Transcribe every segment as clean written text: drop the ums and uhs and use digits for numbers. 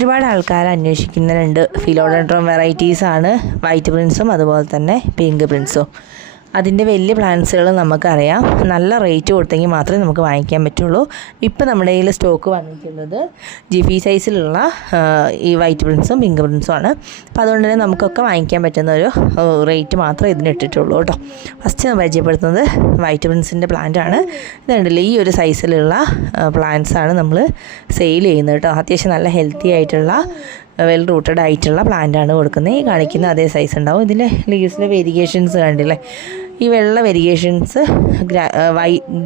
ഒരുപാട് ആൾക്കാർ അന്വേഷിക്കുന്ന 2 ഫിലോഡെൻഡ്രോൺ വെറൈറ്റീസാണ് വൈറ്റ് പ്രിൻസും അതുപോലെ തന്നെ പിങ്ക് പ്രിൻസും. അതിൻ്റെ വലിയ പ്ലാന്റ്സുകൾ നമുക്കറിയാം, നല്ല റേറ്റ് കൊടുത്തെങ്കിൽ മാത്രമേ നമുക്ക് വാങ്ങിക്കാൻ പറ്റുള്ളൂ. ഇപ്പോൾ നമ്മുടെ കയ്യിൽ സ്റ്റോക്ക് വന്നിട്ടുള്ളത് ജിഫി സൈസിലുള്ള ഈ വൈറ്റ് പ്രിൻസും പിങ്ക് പ്രിൻസും ആണ്. അപ്പോൾ അതുകൊണ്ട് തന്നെ നമുക്കൊക്കെ വാങ്ങിക്കാൻ പറ്റുന്ന ഒരു റേറ്റ് മാത്രമേ ഇതിന് ഇട്ടിട്ടുള്ളൂ കേട്ടോ. ഫസ്റ്റ് ഞാൻ പരിചയപ്പെടുത്തുന്നത് വൈറ്റ് പ്രിൻസിൻ്റെ പ്ലാന്റ് ആണ്. ഇതുണ്ടല്ലോ, ഈ ഒരു സൈസിലുള്ള പ്ലാന്റ്സാണ് നമ്മൾ സെയിൽ ചെയ്യുന്നത് കേട്ടോ. അത്യാവശ്യം നല്ല ഹെൽത്തി ആയിട്ടുള്ള വെൽ റൂട്ടഡ് ആയിട്ടുള്ള പ്ലാന്റാണ് കൊടുക്കുന്നത്. ഈ കാണിക്കുന്ന അതേ സൈസ് ഉണ്ടാവും. ഇതിൻ്റെ ലീവ്സിലെ വേരിയേഷൻസ് കണ്ടില്ലേ, ഈ വെള്ള വേരിയേഷൻസ്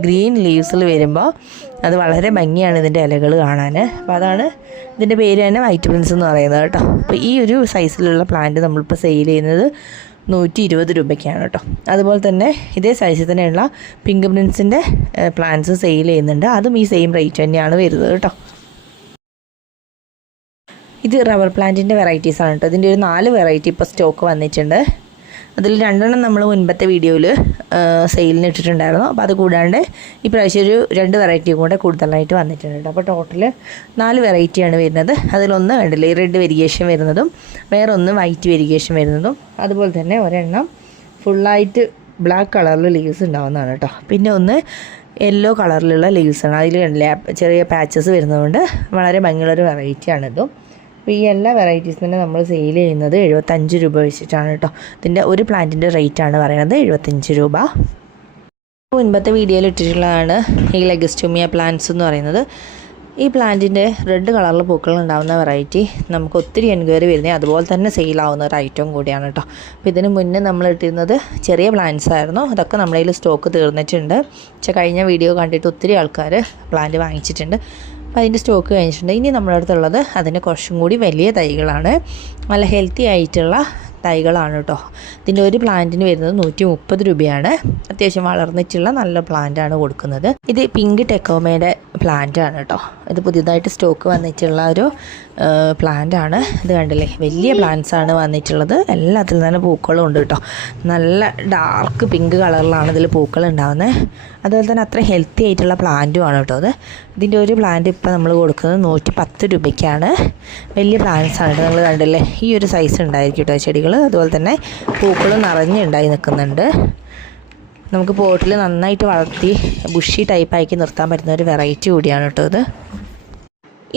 ഗ്രീൻ ലീവ്സിൽ വരുമ്പോൾ അത് വളരെ ഭംഗിയാണ് ഇതിൻ്റെ ഇലകൾ കാണാൻ. അപ്പോൾ അതാണ് ഇതിൻ്റെ പേര് തന്നെ വൈറ്റ് പ്രിൻസ് എന്ന് പറയുന്നത് കേട്ടോ. അപ്പോൾ ഈ ഒരു സൈസിലുള്ള പ്ലാന്റ് നമ്മളിപ്പോൾ സെയിൽ ചെയ്യുന്നത് 120 രൂപയ്ക്കാണ് കേട്ടോ. അതുപോലെ തന്നെ ഇതേ സൈസിൽ തന്നെയുള്ള പിങ്ക് പ്രിൻസിൻ്റെ പ്ലാന്റ്സ് സെയിൽ ചെയ്യുന്നുണ്ട്. അതും ഈ സെയിം റേറ്റ് തന്നെയാണ് വരുന്നത് കേട്ടോ. ഇത് റബ്ബർ പ്ലാന്റിൻ്റെ വെറൈറ്റീസാണ് കേട്ടോ. ഇതിൻ്റെ ഒരു 4 വെറൈറ്റി ഇപ്പോൾ സ്റ്റോക്ക് വന്നിട്ടുണ്ട്. അതിൽ 2 നമ്മൾ മുൻപത്തെ വീഡിയോയിൽ സെയിലിന് ഇട്ടിട്ടുണ്ടായിരുന്നു. അപ്പോൾ അത് കൂടാണ്ട് ഇപ്രാവശ്യം ഒരു 2 വെറൈറ്റിയും കൂടെ കൂടുതലായിട്ട് വന്നിട്ടുണ്ട് കേട്ടോ. അപ്പോൾ ടോട്ടൽ 4 വെറൈറ്റിയാണ് വരുന്നത്. അതിലൊന്ന് കണ്ടില്ലേ, റെഡ് വെരിഗേഷൻ വരുന്നതും വേറൊന്ന് വൈറ്റ് വെരിഗേഷൻ വരുന്നതും അതുപോലെ തന്നെ ഒരെണ്ണം ഫുള്ളായിട്ട് ബ്ലാക്ക് കളറിൽ ലീവ്സ് ഉണ്ടാവുന്നതാണ് കേട്ടോ. പിന്നെ ഒന്ന് യെല്ലോ കളറിലുള്ള ലീവ്സാണ്. അതിൽ കണ്ടില്ലേ ചെറിയ പാച്ചസ് വരുന്നതുകൊണ്ട് വളരെ ഭംഗിയുള്ളൊരു വെറൈറ്റിയാണിതും. അപ്പോൾ ഈ എല്ലാ വെറൈറ്റീസും തന്നെ നമ്മൾ സെയിൽ ചെയ്യുന്നത് 75 രൂപ വെച്ചിട്ടാണ് കേട്ടോ. ഇതിൻ്റെ ഒരു പ്ലാന്റിൻ്റെ റേറ്റാണ് പറയുന്നത് 75 രൂപ. മുൻപത്തെ വീഡിയോയിൽ ഇട്ടിട്ടുള്ളതാണ് ഈ ലെഗസ്റ്റോമിയ പ്ലാന്റ്സ് എന്ന് പറയുന്നത്. ഈ പ്ലാന്റിൻ്റെ റെഡ് കളറിൽ പൂക്കൾ ഉണ്ടാകുന്ന വെറൈറ്റി നമുക്ക് ഒത്തിരി എൻക്വയറി വരുന്നത്, അതുപോലെ തന്നെ സെയിലാവുന്ന ഒരു ഐറ്റം കൂടിയാണ് കേട്ടോ. അപ്പോൾ ഇതിന് മുന്നേ നമ്മൾ ഇട്ടിരുന്നത് ചെറിയ പ്ലാന്റ്സ് ആയിരുന്നു. അതൊക്കെ നമ്മുടെ കയ്യിൽ സ്റ്റോക്ക് തീർന്നിട്ടുണ്ട്. പക്ഷേ കഴിഞ്ഞ വീഡിയോ കണ്ടിട്ട് ഒത്തിരി ആൾക്കാർ പ്ലാന്റ് വാങ്ങിച്ചിട്ടുണ്ട്. അപ്പോൾ അതിൻ്റെ സ്റ്റോക്ക് കഴിഞ്ഞിട്ടുണ്ട്. ഇനി നമ്മുടെ അടുത്തുള്ളത് അതിന് കുറച്ചും കൂടി വലിയ തൈകളാണ്, നല്ല ഹെൽത്തി ആയിട്ടുള്ള തൈകളാണ് കേട്ടോ. ഇതിൻ്റെ ഒരു പ്ലാന്റിന് വരുന്നത് 130 രൂപയാണ്. അത്യാവശ്യം വളർന്നിട്ടുള്ള നല്ല പ്ലാന്റാണ് കൊടുക്കുന്നത്. ഇത് പിങ്ക് ടെക്കോമയുടെ പ്ലാന്റാണ് കേട്ടോ. ഇത് പുതിയതായിട്ട് സ്റ്റോക്ക് വന്നിട്ടുള്ള ഒരു പ്ലാന്റാണ്. ഇത് കണ്ടില്ലേ, വലിയ പ്ലാന്റ്സാണ് വന്നിട്ടുള്ളത്. എല്ലാത്തിലും തന്നെ പൂക്കളും ഉണ്ട് കേട്ടോ. നല്ല ഡാർക്ക് പിങ്ക് കളറിലാണ് ഇതിൽ പൂക്കൾ ഉണ്ടാകുന്നത്. അതുപോലെ തന്നെ അത്ര ഹെൽത്തി ആയിട്ടുള്ള പ്ലാന്റും ആണ് കേട്ടോ അത്. ഇതിൻ്റെ ഒരു പ്ലാന്റ് ഇപ്പോൾ നമ്മൾ കൊടുക്കുന്നത് 110 രൂപയ്ക്കാണ്. വലിയ പ്ലാന്റ്സാണ് കേട്ടോ. നമ്മൾ കണ്ടില്ലേ, ഈ ഒരു സൈസ് ഉണ്ടായിരിക്കും കേട്ടോ ചെടികൾ. അതുപോലെ തന്നെ പൂക്കൾ നിറഞ്ഞുണ്ടായി നിൽക്കുന്നുണ്ട്. നമുക്ക് പോട്ടിൽ നന്നായിട്ട് വളർത്തി ബുഷി ടൈപ്പാക്കി നിർത്താൻ പറ്റുന്ന ഒരു വെറൈറ്റി കൂടിയാണ് കേട്ടോ ഇത്.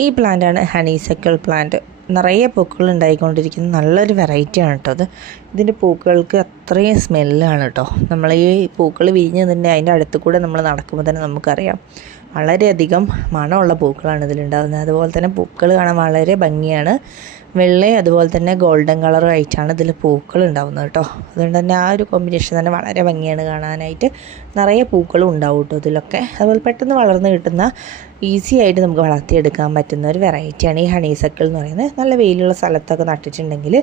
ഈ പ്ലാന്റാണ് ഹണിസക്കിൾ പ്ലാന്റ്. നിറയെ പൂക്കൾ ഉണ്ടായിക്കൊണ്ടിരിക്കുന്ന നല്ലൊരു വെറൈറ്റിയാണ് കേട്ടോ അത്. ഇതിൻ്റെ പൂക്കൾക്ക് അത്രയും സ്മെല്ലാണ് കേട്ടോ. നമ്മൾ ഈ പൂക്കൾ വിരിഞ്ഞ് തന്നെ അതിൻ്റെ അടുത്ത് കൂടെ നമ്മൾ നടക്കുമ്പോൾ തന്നെ നമുക്കറിയാം വളരെയധികം മണമുള്ള പൂക്കളാണ് ഇതിലുണ്ടാകുന്നത്. അതുപോലെ തന്നെ പൂക്കൾ കാണാൻ വളരെ ഭംഗിയാണ്. വെള്ളയും അതുപോലെ തന്നെ ഗോൾഡൻ കളറുമായിട്ടാണ് ഇതിൽ പൂക്കൾ ഉണ്ടാകുന്നത് കേട്ടോ. അതുകൊണ്ട് തന്നെ ആ ഒരു കോമ്പിനേഷൻ തന്നെ വളരെ ഭംഗിയാണ് കാണാനായിട്ട്. നിറയെ പൂക്കളും ഉണ്ടാവും കേട്ടോ ഇതിലൊക്കെ. അതുപോലെ പെട്ടെന്ന് വളർന്ന് കിട്ടുന്ന, ഈസി ആയിട്ട് നമുക്ക് വളർത്തിയെടുക്കാൻ പറ്റുന്ന ഒരു വെറൈറ്റിയാണ് ഈ ഹണിസക്കിൾ എന്ന് പറയുന്നത്. നല്ല വെയിലുള്ള സ്ഥലത്തൊക്കെ നട്ടിട്ടുണ്ടെങ്കിൽ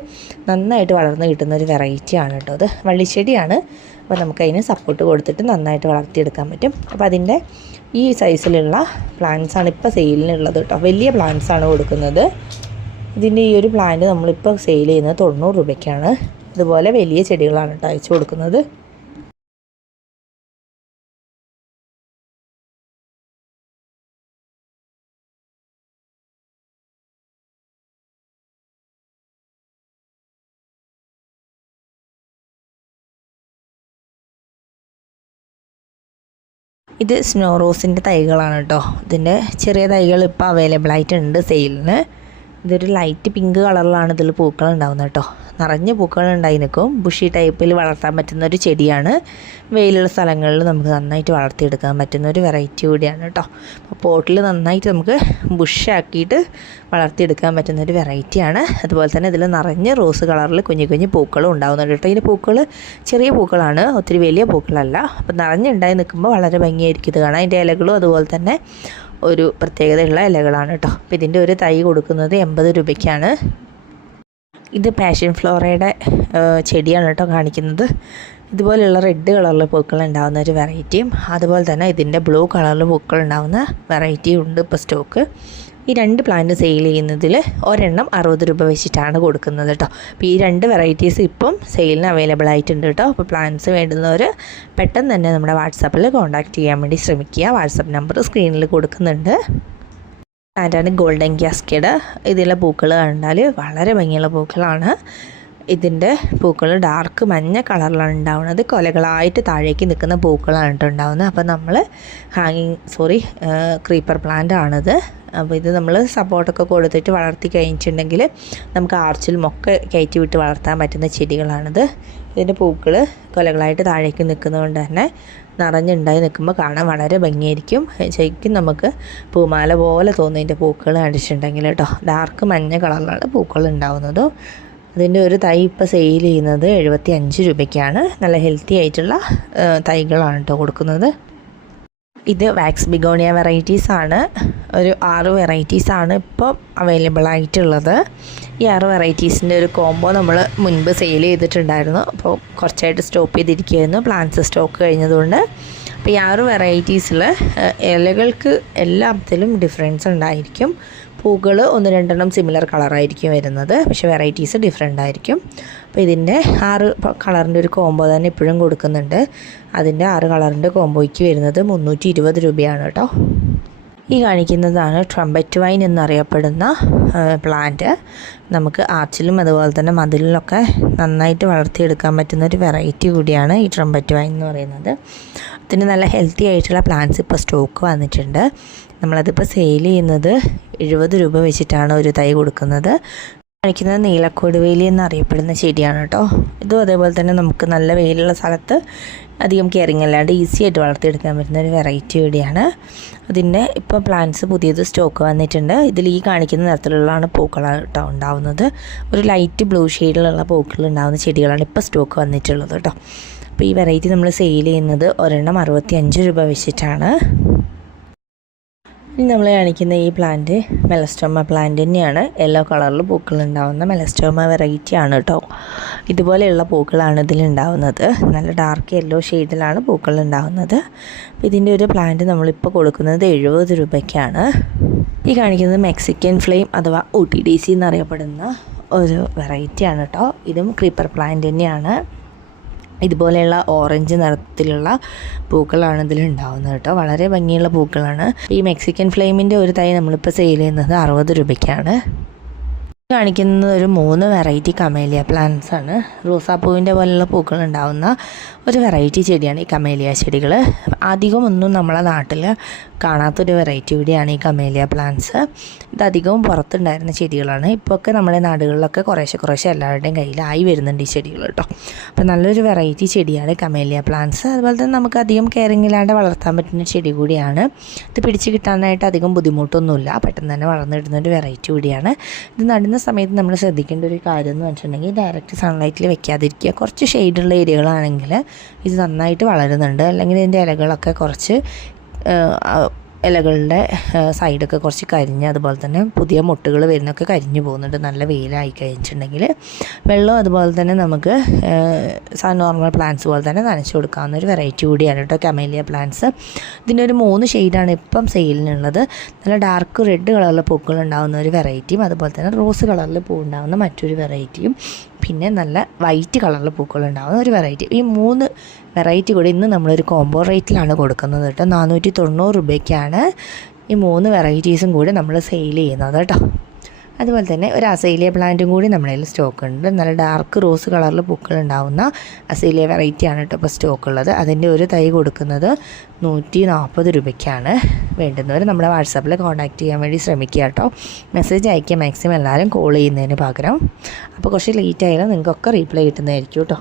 നന്നായിട്ട് വളർന്ന് കിട്ടുന്ന ഒരു വെറൈറ്റിയാണ് കേട്ടോ അത്. വള്ളിച്ചെടിയാണ്. അപ്പോൾ നമുക്കതിന് സപ്പോർട്ട് കൊടുത്തിട്ട് നന്നായിട്ട് വളർത്തിയെടുക്കാൻ പറ്റും. അപ്പോൾ അതിൻ്റെ ഈ സൈസിലുള്ള പ്ലാന്റ്സാണ് ഇപ്പോൾ സെയിലിനുള്ളത് കേട്ടോ. വലിയ പ്ലാന്റ്സാണ് കൊടുക്കുന്നത്. ഇതിൻ്റെ ഈ ഒരു പ്ലാന്റ് നമ്മളിപ്പോൾ സെയിൽ ചെയ്യുന്നത് 90 രൂപയ്ക്കാണ്. ഇതുപോലെ വലിയ ചെടികളാണ് കേട്ടോ അയച്ചു കൊടുക്കുന്നത്. ഇത് സ്നോ റോസിൻ്റെ തൈകളാണ് കേട്ടോ. ഇതിൻ്റെ ചെറിയ തൈകൾ ഇപ്പോൾ അവൈലബിൾ ആയിട്ടുണ്ട് സെയിലിന്. ഇതൊരു ലൈറ്റ് പിങ്ക് കളറിലാണ് ഇതിൽ പൂക്കൾ ഉണ്ടാകുന്നത് കേട്ടോ. നിറഞ്ഞ പൂക്കൾ ഉണ്ടായി നിൽക്കും. ബുഷി ടൈപ്പിൽ വളർത്താൻ പറ്റുന്ന ഒരു ചെടിയാണ്. വെയിലുള്ള സ്ഥലങ്ങളിൽ നമുക്ക് നന്നായിട്ട് വളർത്തിയെടുക്കാൻ പറ്റുന്ന ഒരു വെറൈറ്റി കൂടിയാണ് കേട്ടോ. അപ്പോൾ പോട്ടിൽ നന്നായിട്ട് നമുക്ക് ബുഷാക്കിയിട്ട് വളർത്തിയെടുക്കാൻ പറ്റുന്ന ഒരു വെറൈറ്റിയാണ്. അതുപോലെ തന്നെ ഇതിൽ നിറഞ്ഞ റോസ് കളറിൽ കുഞ്ഞു കുഞ്ഞു പൂക്കളും ഉണ്ടാകുന്നുണ്ട് കേട്ടോ. ഇതിൻ്റെ പൂക്കൾ ചെറിയ പൂക്കളാണ്, ഒത്തിരി വലിയ പൂക്കളല്ല. അപ്പോൾ നിറഞ്ഞുണ്ടായി നിൽക്കുമ്പോൾ വളരെ ഭംഗിയായിരിക്കും ഇത് കാണാൻ. അതിൻ്റെ ഇലകളും അതുപോലെ തന്നെ ഒരു പ്രത്യേകതയുള്ള ഇലകളാണ് കേട്ടോ. അപ്പോൾ ഇതിൻ്റെ ഒരു തൈ കൊടുക്കുന്നത് 80 രൂപയ്ക്കാണ്. ഇത് പാഷൻ ഫ്ലോറയുടെ ചെടിയാണ് കേട്ടോ കാണിക്കുന്നത്. ഇതുപോലെയുള്ള റെഡ് കളറിൽ പൂക്കൾ ഉണ്ടാകുന്ന ഒരു വെറൈറ്റിയും അതുപോലെ തന്നെ ഇതിൻ്റെ ബ്ലൂ കളറിൽ പൂക്കൾ ഉണ്ടാകുന്ന വെറൈറ്റിയും ഉണ്ട് ഇപ്പോൾ സ്റ്റോക്ക്. ഈ 2 പ്ലാന്റ് സെയിൽ ചെയ്യുന്നതിൽ ഒരെണ്ണം 60 രൂപ വെച്ചിട്ടാണ് കൊടുക്കുന്നത് കേട്ടോ. അപ്പോൾ ഈ 2 വെറൈറ്റീസ് ഇപ്പം സെയിലിന് അവൈലബിൾ ആയിട്ടുണ്ട് കേട്ടോ. അപ്പോൾ പ്ലാന്റ്സ് വേണ്ടുന്നവർ പെട്ടെന്ന് തന്നെ നമ്മുടെ വാട്സാപ്പിൽ കോൺടാക്റ്റ് ചെയ്യാൻ വേണ്ടി ശ്രമിക്കുക. വാട്സാപ്പ് നമ്പർ സ്ക്രീനിൽ കൊടുക്കുന്നുണ്ട്. പ്ലാന്റാണ് ഗോൾഡൻ കാസ്കേഡ്. ഇതിലെ പൂക്കൾ കണ്ടാൽ വളരെ ഭംഗിയുള്ള പൂക്കളാണ്. ഇതിൻ്റെ പൂക്കൾ ഡാർക്ക് മഞ്ഞ കളറിലാണ് ഉണ്ടാവുന്നത്. കൊലകളായിട്ട് താഴേക്ക് നിൽക്കുന്ന പൂക്കളാണ് കേട്ടോ ഉണ്ടാവുന്നത്. അപ്പോൾ നമ്മൾ ക്രീപ്പർ പ്ലാന്റ് ആണിത്. അപ്പോൾ ഇത് നമ്മൾ സപ്പോർട്ടൊക്കെ കൊടുത്തിട്ട് വളർത്തി കഴിഞ്ഞിട്ടുണ്ടെങ്കിൽ നമുക്ക് ആർച്ചിലുമൊക്കെ കയറ്റി വിട്ട് വളർത്താൻ പറ്റുന്ന ചെടികളാണിത്. ഇതിൻ്റെ പൂക്കൾ കൊലകളായിട്ട് താഴേക്ക് നിൽക്കുന്നതുകൊണ്ട് തന്നെ നിറഞ്ഞുണ്ടായി നിൽക്കുമ്പോൾ കാണാൻ വളരെ ഭംഗിയായിരിക്കും. ശരിക്കും നമുക്ക് പൂമാല പോലെ തോന്നുന്നതിൻ്റെ പൂക്കൾ കണ്ടിട്ടുണ്ടെങ്കിൽ കേട്ടോ. ഡാർക്ക് മഞ്ഞ കളറിലാണ് പൂക്കൾ ഉണ്ടാവുന്നത്. അതിൻ്റെ ഒരു തൈ ഇപ്പോൾ സെയിൽ ചെയ്യുന്നത് 75 രൂപയ്ക്കാണ്. നല്ല ഹെൽത്തി ആയിട്ടുള്ള തൈകളാണ് കേട്ടോ കൊടുക്കുന്നത്. ഇത് വാക്സ് ബിഗോണിയ വെറൈറ്റീസാണ്. ഒരു 6 വെറൈറ്റീസാണ് ഇപ്പോൾ അവൈലബിൾ ആയിട്ടുള്ളത്. ഈ 6 വെറൈറ്റീസിൻ്റെ ഒരു കോംബോ നമ്മൾ മുൻപ് സെയിൽ ചെയ്തിട്ടുണ്ടായിരുന്നു. അപ്പോൾ കുറച്ചായിട്ട് സ്റ്റോപ്പ് ചെയ്തിരിക്കുകയായിരുന്നു, പ്ലാന്റ്സ് സ്റ്റോക്ക് കഴിഞ്ഞതുകൊണ്ട്. അപ്പോൾ ഈ 6 വെറൈറ്റീസിൽ ഇലകൾക്ക് എല്ലാത്തിലും ഡിഫറൻസ് ഉണ്ടായിരിക്കും. പൂക്കൾ 1-2 സിമിലർ കളറായിരിക്കും വരുന്നത്, പക്ഷേ വെറൈറ്റീസ് ഡിഫറെൻ്റ് ആയിരിക്കും. അപ്പോൾ ഇതിൻ്റെ 6 കളറിൻ്റെ ഒരു കോംബോ തന്നെ ഇപ്പോഴും കൊടുക്കുന്നുണ്ട്. അതിൻ്റെ 6 കളറിൻ്റെ കോംബോയ്ക്ക് വരുന്നത് 320 രൂപയാണ് കേട്ടോ. ഈ കാണിക്കുന്നതാണ് ട്രംപറ്റ് വൈൻ എന്നറിയപ്പെടുന്ന പ്ലാന്റ്. നമുക്ക് ആർച്ചിലും അതുപോലെ തന്നെ മതിലിലൊക്കെ നന്നായിട്ട് വളർത്തിയെടുക്കാൻ പറ്റുന്ന ഒരു വെറൈറ്റി കൂടിയാണ് ഈ ട്രംപറ്റ് വൈൻ എന്ന് പറയുന്നത്. അതിന് നല്ല ഹെൽത്തി ആയിട്ടുള്ള പ്ലാന്റ്സ് ഇപ്പോൾ സ്റ്റോക്ക് വന്നിട്ടുണ്ട്. നമ്മളതിപ്പോൾ സെയിൽ ചെയ്യുന്നത് 70 രൂപ വെച്ചിട്ടാണ് ഒരു തൈ കൊടുക്കുന്നത്. കാണിക്കുന്നത് നീലക്കൊടുവേലി എന്നറിയപ്പെടുന്ന ചെടിയാണ് കേട്ടോ. ഇതും അതേപോലെ തന്നെ നമുക്ക് നല്ല വെയിലുള്ള സ്ഥലത്ത് അധികം കെയറിങ് അല്ലാണ്ട് ഈസി ആയിട്ട് വളർത്തിയെടുക്കാൻ പറ്റുന്ന ഒരു വെറൈറ്റി ചെടിയാണ്. അതിൻ്റെ ഇപ്പോൾ പ്ലാന്റ്സ് പുതിയത് സ്റ്റോക്ക് വന്നിട്ടുണ്ട്. ഇതിൽ ഈ കാണിക്കുന്ന നിറത്തിലുള്ളതാണ് പൂക്കൾ കേട്ടോ ഉണ്ടാവുന്നത്. ഒരു ലൈറ്റ് ബ്ലൂ ഷെയ്ഡിലുള്ള പൂക്കൾ ഉണ്ടാകുന്ന ചെടികളാണ് ഇപ്പോൾ സ്റ്റോക്ക് വന്നിട്ടുള്ളത് കേട്ടോ. അപ്പോൾ ഈ വെറൈറ്റി നമ്മൾ സെയിൽ ചെയ്യുന്നത് ഒരെണ്ണം 65 രൂപ വെച്ചിട്ടാണ്. ഇനി നമ്മൾ കാണിക്കുന്ന ഈ പ്ലാന്റ് മെലസ്റ്റോമ പ്ലാന്റ് തന്നെയാണ്. യെല്ലോ കളറിൽ പൂക്കളുണ്ടാവുന്ന മെലസ്റ്റോമ വെറൈറ്റി ആണ് കേട്ടോ. ഇതുപോലെയുള്ള പൂക്കളാണ് ഇതിലുണ്ടാവുന്നത്. നല്ല ഡാർക്ക് യെല്ലോ ഷെയ്ഡിലാണ് പൂക്കൾ ഉണ്ടാവുന്നത്. ഇതിൻ്റെ ഒരു പ്ലാന്റ് നമ്മളിപ്പോൾ കൊടുക്കുന്നത് 70 രൂപയ്ക്കാണ്. ഈ കാണിക്കുന്നത് മെക്സിക്കൻ ഫ്ലെയിം അഥവാ OTDC എന്നറിയപ്പെടുന്ന ഒരു വെറൈറ്റിയാണ് കേട്ടോ. ഇതും ക്രീപ്പർ പ്ലാന്റ് തന്നെയാണ്. ഇതുപോലെയുള്ള ഓറഞ്ച് നിറത്തിലുള്ള പൂക്കളാണ് ഇതിലുണ്ടാവുന്നത് കേട്ടോ. വളരെ ഭംഗിയുള്ള പൂക്കളാണ്. ഈ മെക്സിക്കൻ ഫ്ലെയിമിൻ്റെ ഒരു തൈ നമ്മളിപ്പോൾ സെയിൽ ചെയ്യുന്നത് 60 രൂപയ്ക്കാണ്. കാണിക്കുന്നത് ഒരു 3 വെറൈറ്റി കമേലിയ പ്ലാന്റ്സ് ആണ്. റോസാപ്പൂവിൻ്റെ പോലെയുള്ള പൂക്കൾ ഉണ്ടാവുന്ന ഒരു വെറൈറ്റി ചെടിയാണ് ഈ കമേലിയ ചെടികൾ. അധികമൊന്നും നമ്മളെ നാട്ടിൽ കാണാത്തൊരു വെറൈറ്റി കൂടിയാണ് ഈ കമേലിയ പ്ലാന്റ്സ്. ഇതധികവും പുറത്തുണ്ടായിരുന്ന ചെടികളാണ്. ഇപ്പോഴൊക്കെ നമ്മുടെ നാടുകളിലൊക്കെ കുറേശ്ശെ എല്ലാവരുടെയും കയ്യിലായി വരുന്നുണ്ട് ഈ ചെടികൾ കേട്ടോ. അപ്പോൾ നല്ലൊരു വെറൈറ്റി ചെടിയാണ് കമേലിയ പ്ലാന്റ്സ്. അതുപോലെ തന്നെ നമുക്ക് അധികം കെയറിങ് ഇല്ലാണ്ട് വളർത്താൻ പറ്റുന്ന ചെടി കൂടിയാണ്. ഇത് പിടിച്ച് കിട്ടാനായിട്ട് അധികം ബുദ്ധിമുട്ടൊന്നുമില്ല, പെട്ടെന്ന് തന്നെ വളർന്നിടുന്നൊരു വെറൈറ്റി കൂടിയാണ്. ഇത് നടുന്ന സമയത്ത് നമ്മൾ ശ്രദ്ധിക്കേണ്ട ഒരു കാര്യം എന്ന് വെച്ചിട്ടുണ്ടെങ്കിൽ ഡയറക്റ്റ് സൺലൈറ്റിൽ വെക്കാതിരിക്കുക. കുറച്ച് ഷെയ്ഡുള്ള ഏരിയകളാണെങ്കിൽ ഇത് നന്നായിട്ട് വളരുന്നുണ്ട്. അല്ലെങ്കിൽ ഇതിൻ്റെ ഇലകളൊക്കെ കുറച്ച് ഇലകളുടെ സൈഡൊക്കെ കുറച്ച് കരിഞ്ഞ് അതുപോലെ തന്നെ പുതിയ മുട്ടുകൾ വരുന്നൊക്കെ കരിഞ്ഞു പോകുന്നുണ്ട് നല്ല വെയിലായി കഴിഞ്ഞിട്ടുണ്ടെങ്കിൽ. വെള്ളം അതുപോലെ തന്നെ നമുക്ക് നോർമൽ പ്ലാന്റ്സ് പോലെ തന്നെ നനച്ചു കൊടുക്കാവുന്ന ഒരു വെറൈറ്റി കൂടിയാണ് കേട്ടോ കമേലിയ പ്ലാന്റ്സ്. ഇതിൻ്റെ ഒരു 3 ഷെയ്ഡാണ് ഇപ്പം സെയിലിനുള്ളത്. നല്ല ഡാർക്ക് റെഡ് കളറിൽ പൂക്കൾ ഉണ്ടാകുന്ന ഒരു വെറൈറ്റിയും അതുപോലെ തന്നെ റോസ് കളറിൽ പൂ ഉണ്ടാകുന്ന മറ്റൊരു വെറൈറ്റിയും പിന്നെ നല്ല വൈറ്റ് കളറിൽ പൂക്കൾ ഉണ്ടാകുന്ന ഒരു വെറൈറ്റി. ഈ 3 വെറൈറ്റി കൂടി ഇന്ന് നമ്മളൊരു കോംബോ റേറ്റിലാണ് കൊടുക്കുന്നത് കേട്ടോ. 490 രൂപയ്ക്കാണ് ഈ 3 വെറൈറ്റീസും കൂടി നമ്മൾ സെയിൽ ചെയ്യുന്നത് കേട്ടോ. അതുപോലെ തന്നെ ഒരു അസൈലിയ പ്ലാന്റും കൂടി നമ്മുടെ കയ്യിൽ സ്റ്റോക്ക് ഉണ്ട്. നല്ല ഡാർക്ക് റോസ് കളറിൽ പൂക്കൾ ഉണ്ടാകുന്ന അസൈലിയ വെറൈറ്റിയാണ് കേട്ടോ ഇപ്പോൾ സ്റ്റോക്ക് ഉള്ളത്. അതിൻ്റെ ഒരു തൈ കൊടുക്കുന്നത് 140 രൂപയ്ക്കാണ്. വേണ്ടുന്നവർ നമ്മുടെ വാട്സാപ്പിൽ കോൺടാക്റ്റ് ചെയ്യാൻ വേണ്ടി ശ്രമിക്കുക കേട്ടോ. മെസ്സേജ് അയക്കുക മാക്സിമം എല്ലാവരും കോൾ ചെയ്യുന്നതിന് പകരം. അപ്പോൾ കുറച്ച് ലേറ്റ് ആയാലും നിങ്ങൾക്കൊക്കെ റീപ്ലൈ കിട്ടുന്നതായിരിക്കും കേട്ടോ.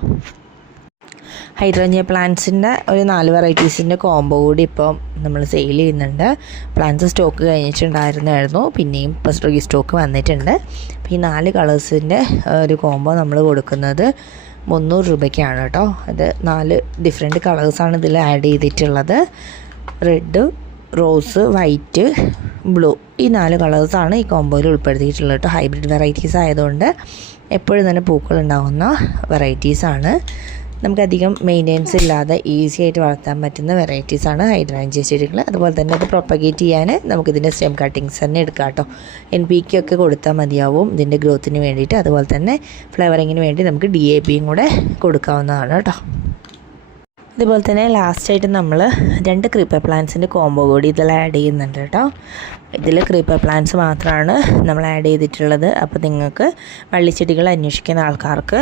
ഹൈഡ്രേഞ്ചിയ പ്ലാന്റ്സിൻ്റെ ഒരു 4 വെറൈറ്റീസിൻ്റെ കോംബോ കൂടി ഇപ്പോൾ നമ്മൾ സെയിൽ ചെയ്യുന്നുണ്ട്. പ്ലാന്റ്സ് സ്റ്റോക്ക് കഴിഞ്ഞിട്ടുണ്ടായിരുന്നു, പിന്നെയും ഇപ്പോൾ റീസ്റ്റോക്ക് വന്നിട്ടുണ്ട്. അപ്പോൾ ഈ 4 കളേഴ്സിൻ്റെ ഒരു കോംബോ നമ്മൾ കൊടുക്കുന്നത് 300 രൂപയ്ക്കാണ് കേട്ടോ. അത് 4 ഡിഫറെൻറ്റ് കളേഴ്സാണ് ഇതിൽ ആഡ് ചെയ്തിട്ടുള്ളത്. റെഡ്, റോസ്, വൈറ്റ്, ബ്ലൂ ഈ 4 കളേഴ്സാണ് ഈ കോംബോയിൽ ഉൾപ്പെടുത്തിയിട്ടുള്ളത് കേട്ടോ. ഹൈബ്രിഡ് വെറൈറ്റീസ് ആയതുകൊണ്ട് എപ്പോഴും തന്നെ പൂക്കൾ ഉണ്ടാകുന്ന വെറൈറ്റീസാണ്. നമുക്കധികം മെയിൻ്റെനൻസ് ഇല്ലാതെ ഈസി ആയിട്ട് വളർത്താൻ പറ്റുന്ന വെറൈറ്റീസാണ് ഹൈഡ്രാഞ്ചിയ ചെടികൾ. അതുപോലെ തന്നെ അത് പ്രൊപ്പഗേറ്റ് ചെയ്യാൻ നമുക്കിതിൻ്റെ സ്റ്റെം കട്ടിങ്സ് തന്നെ എടുക്കാം കേട്ടോ. NPK ഒക്കെ കൊടുത്താൽ മതിയാവും ഇതിൻ്റെ ഗ്രോത്തിന് വേണ്ടിയിട്ട്. അതുപോലെ തന്നെ ഫ്ലവറിങ്ങിന് വേണ്ടി നമുക്ക് DAPയും കൂടെ കൊടുക്കാവുന്നതാണ് കേട്ടോ. അതുപോലെ തന്നെ ലാസ്റ്റായിട്ട് നമ്മൾ 2 ക്രീപ്പർ പ്ലാന്റ്സിൻ്റെ കോംബോ കൂടി ഇതിൽ ആഡ് ചെയ്യുന്നുണ്ട് കേട്ടോ. ഇതിൽ ക്രീപ്പർ പ്ലാന്റ്സ് മാത്രമാണ് നമ്മൾ ആഡ് ചെയ്തിട്ടുള്ളത്. അപ്പോൾ നിങ്ങൾക്ക് വള്ളിച്ചെടികൾ അന്വേഷിക്കുന്ന ആൾക്കാർക്ക്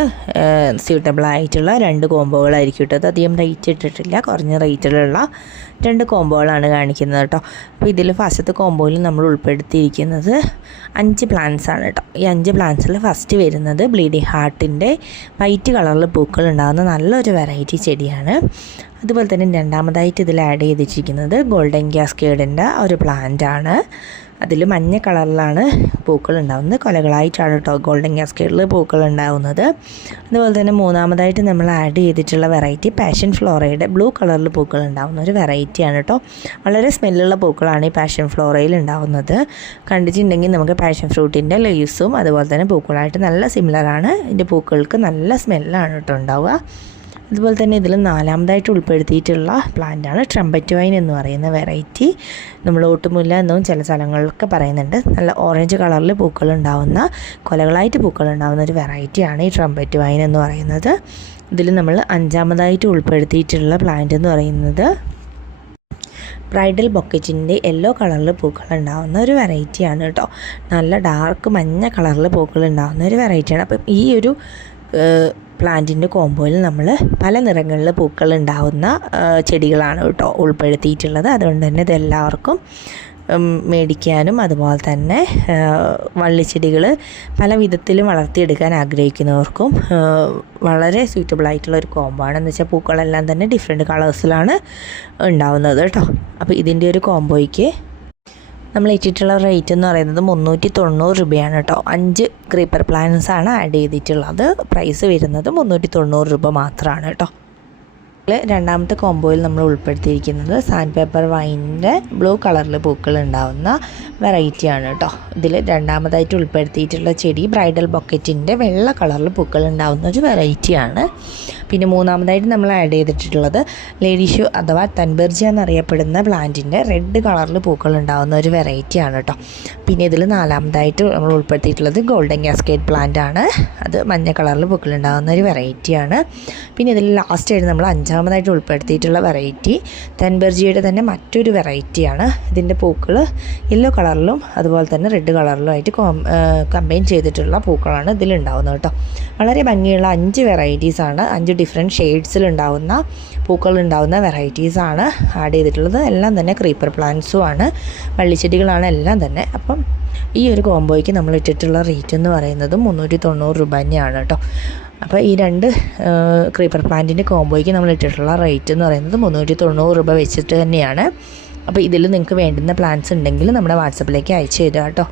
സ്യൂട്ടബിൾ ആയിട്ടുള്ള 2 കോംബോകളായിരിക്കും ഇട്ടത്. അധികം റേറ്റ് ഇട്ടിട്ടില്ല, കുറഞ്ഞ റേറ്റിലുള്ള 2 കോംബോകളാണ് കാണിക്കുന്നത് കേട്ടോ. അപ്പോൾ ഇതിൽ ഫസ്റ്റത്തെ കോംബോയിൽ നമ്മൾ ഉൾപ്പെടുത്തിയിരിക്കുന്നത് 5 പ്ലാന്റ്സ് ആണ് കേട്ടോ. ഈ 5 പ്ലാന്റ്സിൽ ഫസ്റ്റ് വരുന്നത് ബ്ലീഡിംഗ് ഹാർട്ടിൻ്റെ വൈറ്റ് കളറിൽ പൂക്കൾ ഉണ്ടാകുന്ന നല്ലൊരു വെറൈറ്റി ചെടിയാണ്. അതുപോലെ തന്നെ രണ്ടാമതായിട്ട് ഇതിൽ ആഡ് ചെയ്തിരിക്കുന്നത് ഗോൾഡൻ കാസ്കേഡിൻ്റെ ഒരു പ്ലാന്റ് ആണ്. അതിൽ മഞ്ഞ കളറിലാണ് പൂക്കൾ ഉണ്ടാകുന്നത്, കൊലകളായിട്ടാണ് കേട്ടോ ഗോൾഡൻ കാസ്കേഡിൽ പൂക്കൾ ഉണ്ടാകുന്നത്. അതുപോലെ തന്നെ മൂന്നാമതായിട്ട് നമ്മൾ ആഡ് ചെയ്തിട്ടുള്ള വെറൈറ്റി പാഷൻ ഫ്ലോറയുടെ ബ്ലൂ കളറിൽ പൂക്കൾ ഉണ്ടാകുന്ന ഒരു വെറൈറ്റിയാണ് കേട്ടോ. വളരെ സ്മെല്ലുള്ള പൂക്കളാണ് ഈ പാഷൻ ഫ്ലോറയിൽ ഉണ്ടാകുന്നത്. കണ്ടിട്ടുണ്ടെങ്കിൽ നമുക്ക് പാഷൻ ഫ്രൂട്ടിൻ്റെ ലീവ്സും അതുപോലെ തന്നെ പൂക്കളായിട്ട് നല്ല സിമിലറാണ്. ഇതിൻ്റെ പൂക്കൾക്ക് നല്ല സ്മെല്ലാണ് കേട്ടോ ഉണ്ടാവുക. അതുപോലെ തന്നെ ഇതിൽ നാലാമതായിട്ട് ഉൾപ്പെടുത്തിയിട്ടുള്ള പ്ലാന്റാണ് ട്രംപറ്റ് വൈൻ എന്ന് പറയുന്ന വെറൈറ്റി. നമ്മൾ ഓട്ടുമുല്ല എന്നും ചില സ്ഥലങ്ങളിലൊക്കെ പറയുന്നുണ്ട്. നല്ല ഓറഞ്ച് കളറിൽ പൂക്കളുണ്ടാവുന്ന, കൊലകളായിട്ട് പൂക്കളുണ്ടാവുന്ന ഒരു വെറൈറ്റിയാണ് ഈ ട്രംപറ്റ് വൈൻ എന്ന് പറയുന്നത്. ഇതിൽ നമ്മൾ അഞ്ചാമതായിട്ട് ഉൾപ്പെടുത്തിയിട്ടുള്ള പ്ലാന്റ് എന്ന് പറയുന്നത് ബ്രൈഡൽ ബൊക്കറ്റിൻ്റെ യെല്ലോ കളറിൽ പൂക്കളുണ്ടാവുന്ന ഒരു വെറൈറ്റിയാണ് കേട്ടോ. നല്ല ഡാർക്ക് മഞ്ഞ കളറിൽ പൂക്കളുണ്ടാവുന്ന ഒരു വെറൈറ്റിയാണ്. അപ്പം ഈ ഒരു പ്ലാന്റിൻ്റെ കോംബോയിൽ നമ്മൾ പല നിറങ്ങളിൽ പൂക്കൾ ഉണ്ടാവുന്ന ചെടികളാണ് കേട്ടോ ഉൾപ്പെടുത്തിയിട്ടുള്ളത്. അതുകൊണ്ട് തന്നെ ഇതെല്ലാവർക്കും മേടിക്കാനും അതുപോലെ തന്നെ വള്ളിച്ചെടികൾ പല വിധത്തിലും വളർത്തിയെടുക്കാൻ ആഗ്രഹിക്കുന്നവർക്കും വളരെ സ്യൂറ്റബിൾ ആയിട്ടുള്ള ഒരു കോംബോ ആണ്. എന്ന് വെച്ചാൽ പൂക്കളെല്ലാം തന്നെ ഡിഫറെൻറ്റ് കളേഴ്സിലാണ് ഉണ്ടാവുന്നത് കേട്ടോ. അപ്പോൾ ഇതിൻ്റെ ഒരു കോംബോയ്ക്ക് നമ്മൾ ഇട്ടിട്ടുള്ള റേറ്റ് എന്ന് പറയുന്നത് 390 രൂപയാണ് കേട്ടോ. 5 ക്രീപ്പർ പ്ലാന്റ്സ് ആണ് ആഡ് ചെയ്തിട്ടുള്ളത്. പ്രൈസ് വരുന്നത് 390 രൂപ മാത്രമാണ് കേട്ടോ. രണ്ടാമത്തെ കോംബോയിൽ നമ്മൾ ഉൾപ്പെടുത്തിയിരിക്കുന്നത് സാൻഡ് പേപ്പർ വൈനിൻ്റെ ബ്ലൂ കളറിൽ പൂക്കൾ ഉണ്ടാവുന്ന വെറൈറ്റിയാണ് കേട്ടോ. ഇതിൽ രണ്ടാമതായിട്ട് ഉൾപ്പെടുത്തിയിട്ടുള്ള ചെടി ബ്രൈഡൽ ബൊക്കറ്റിൻ്റെ വെള്ള കളറിൽ പൂക്കൾ ഉണ്ടാവുന്ന ഒരു വെറൈറ്റിയാണ്. പിന്നെ മൂന്നാമതായിട്ട് നമ്മൾ ആഡ് ചെയ്തിട്ടുള്ളത് ലേഡീഷു അഥവാ തൻബെർജിയ എന്നറിയപ്പെടുന്ന പ്ലാന്റിൻ്റെ റെഡ് കളറിൽ പൂക്കൾ ഉണ്ടാവുന്ന ഒരു വെറൈറ്റിയാണ് കേട്ടോ. പിന്നെ ഇതിൽ നാലാമതായിട്ട് നമ്മൾ ഉൾപ്പെടുത്തിയിട്ടുള്ളത് ഗോൾഡൻ കാസ്കേഡ് പ്ലാന്റ് ആണ്. അത് മഞ്ഞ കളറിൽ പൂക്കൾ ഉണ്ടാകുന്ന ഒരു വെറൈറ്റിയാണ്. പിന്നെ ഇതിൽ ലാസ്റ്റായിട്ട് നമ്മൾ അഞ്ചാമതായിട്ട് ഉൾപ്പെടുത്തിയിട്ടുള്ള വെറൈറ്റി തൻബെർജിയയുടെ തന്നെ മറ്റൊരു വെറൈറ്റിയാണ്. ഇതിൻ്റെ പൂക്കൾ യെല്ലോ കളറിലും അതുപോലെ തന്നെ റെഡ് കളറിലും ആയിട്ട് കമ്പൈൻ ചെയ്തിട്ടുള്ള പൂക്കളാണ് ഇതിലുണ്ടാവുന്നത് കേട്ടോ. വളരെ ഭംഗിയുള്ള 5 വെറൈറ്റീസാണ്, 5 ഡിഫറെൻറ്റ് ഷെയ്ഡ്സിലുണ്ടാവുന്ന പൂക്കളുണ്ടാവുന്ന വെറൈറ്റീസാണ് ആഡ് ചെയ്തിട്ടുള്ളത്. എല്ലാം തന്നെ ക്രീപ്പർ പ്ലാന്റ്സും ആണ്, വള്ളിച്ചെടികളാണ് എല്ലാം തന്നെ. അപ്പം ഈ ഒരു കോംബോയ്ക്ക് നമ്മൾ ഇട്ടിട്ടുള്ള റേറ്റ് എന്ന് പറയുന്നത് 390 രൂപ തന്നെയാണ് കേട്ടോ. അപ്പോൾ ഈ 2 ക്രീപ്പർ പ്ലാന്റിൻ്റെ കോംബോയ്ക്ക് നമ്മൾ ഇട്ടിട്ടുള്ള റേറ്റ് എന്ന് പറയുന്നത് 390 രൂപ വെച്ചിട്ട് തന്നെയാണ്. അപ്പോൾ ഇതിൽ നിങ്ങൾക്ക് വേണ്ടുന്ന പ്ലാന്റ്സ് ഉണ്ടെങ്കിൽ നമ്മുടെ വാട്സപ്പിലേക്ക് അയച്ചു തരിക കേട്ടോ.